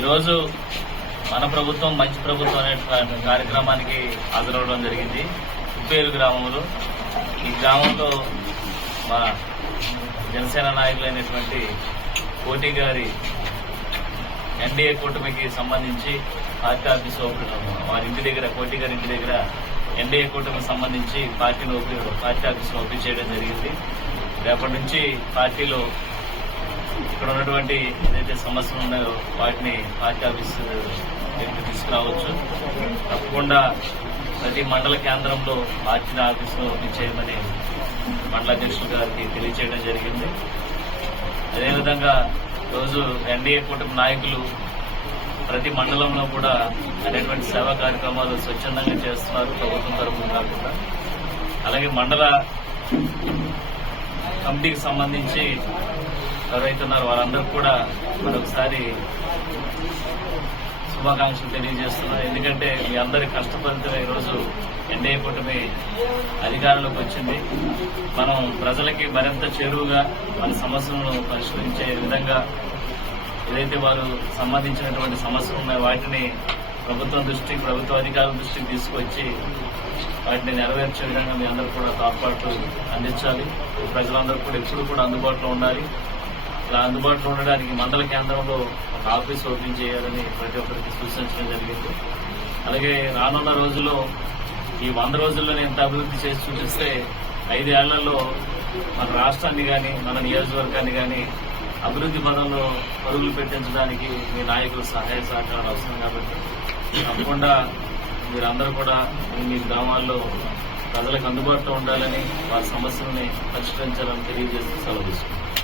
ఈరోజు మన ప్రభుత్వం మంచి ప్రభుత్వం అనే కార్యక్రమానికి హాజరవడం జరిగింది. ఉప్పేరు గ్రామంలో. ఈ గ్రామంలో మా జనసేన నాయకులైనటువంటి కోటి గారి ఎన్డీఏ కూటమికి సంబంధించి పార్టీ ఆఫీస్ ఓపెన్ వారి ఇంటి దగ్గర కోటి గారి ఇంటి దగ్గర ఎన్డీఏ కూటమికి సంబంధించి పార్టీని ఓపెన్ పార్టీ ఆఫీస్ ఓపెన్ చేయడం జరిగింది. రేపటి నుంచి పార్టీలో ఇక్కడ ఉన్నటువంటి ఏదైతే సమస్యలు ఉన్నాయో వాటిని పార్టీ ఆఫీస్ దగ్గరికి తీసుకురావచ్చు. తప్పకుండా ప్రతి మండల కేంద్రంలో పార్టీ ఆఫీసులో ఓపెన్ చేయమని మండల అధ్యక్షులు గారికి తెలియజేయడం జరిగింది. అదేవిధంగా రోజు ఎన్డీఏ కూటమి నాయకులు ప్రతి మండలంలో కూడా అనేటువంటి సేవా కార్యక్రమాలు స్వచ్ఛందంగా చేస్తున్నారు ప్రభుత్వం తరఫున కాకుండా. అలాగే మండల కమిటీకి సంబంధించి ఎవరైతే ఉన్నారో వారందరూ కూడా మరొకసారి శుభాకాంక్షలు తెలియజేస్తున్నారు. ఎందుకంటే మీ అందరి కష్టపడితే ఈరోజు ఎన్డీఏ కూటమి అధికారంలోకి వచ్చింది. మనం ప్రజలకి మరింత చేరువుగా మన సమస్యలను పరిష్కరించే విధంగా ఏదైతే వారు సంబంధించినటువంటి సమస్యలు ఉన్నాయో వాటిని ప్రభుత్వం దృష్టికి ప్రభుత్వ అధికారుల దృష్టికి తీసుకొచ్చి వాటిని నెరవేర్చే విధంగా మీ అందరూ కూడా తోడ్పాట్లు అందించాలి. ప్రజలందరూ కూడా ఎప్పుడు కూడా అందుబాటులో ఉండాలి. ఇలా అందుబాటులో ఉండడానికి మండల కేంద్రంలో ఒక ఆఫీస్ ఓపెన్ చేయాలని ప్రతి ఒక్కరికి సూచించడం జరిగింది. అలాగే రానున్న రోజుల్లో ఈ వంద రోజుల్లోనే ఎంత అభివృద్ధి చేసి చూపిస్తే ఐదేళ్ళలో మన రాష్ట్రాన్ని కానీ మన నియోజకవర్గాన్ని కానీ అభివృద్ధి పదంలో పరుగులు పెట్టించడానికి మీ నాయకుల సహాయ సహకారాలు అవసరం కాబట్టి తప్పకుండా మీరందరూ కూడా మీ గ్రామాల్లో ప్రజలకు అందుబాటులో ఉండాలని వారి సమస్యలని పరిష్కరించాలని తెలియజేస్తూ సెలవు తీసుకుంటాం